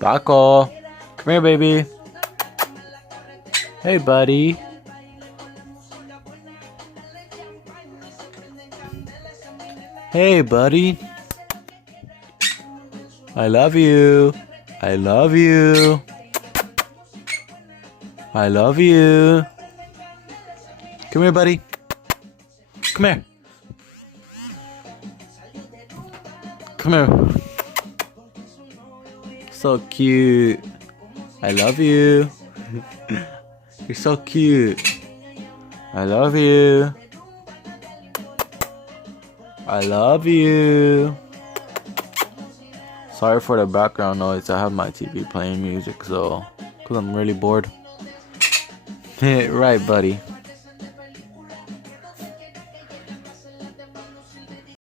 Paco, come here, baby. Hey, buddy. Hey, buddy. I love you. I love you. I love you. Come here, buddy. Come here. Come here. So cute. I love you. You're so cute. I love you. I love you. Sorry for the background noise. I have my TV playing music, so because I'm really bored. Right, buddy.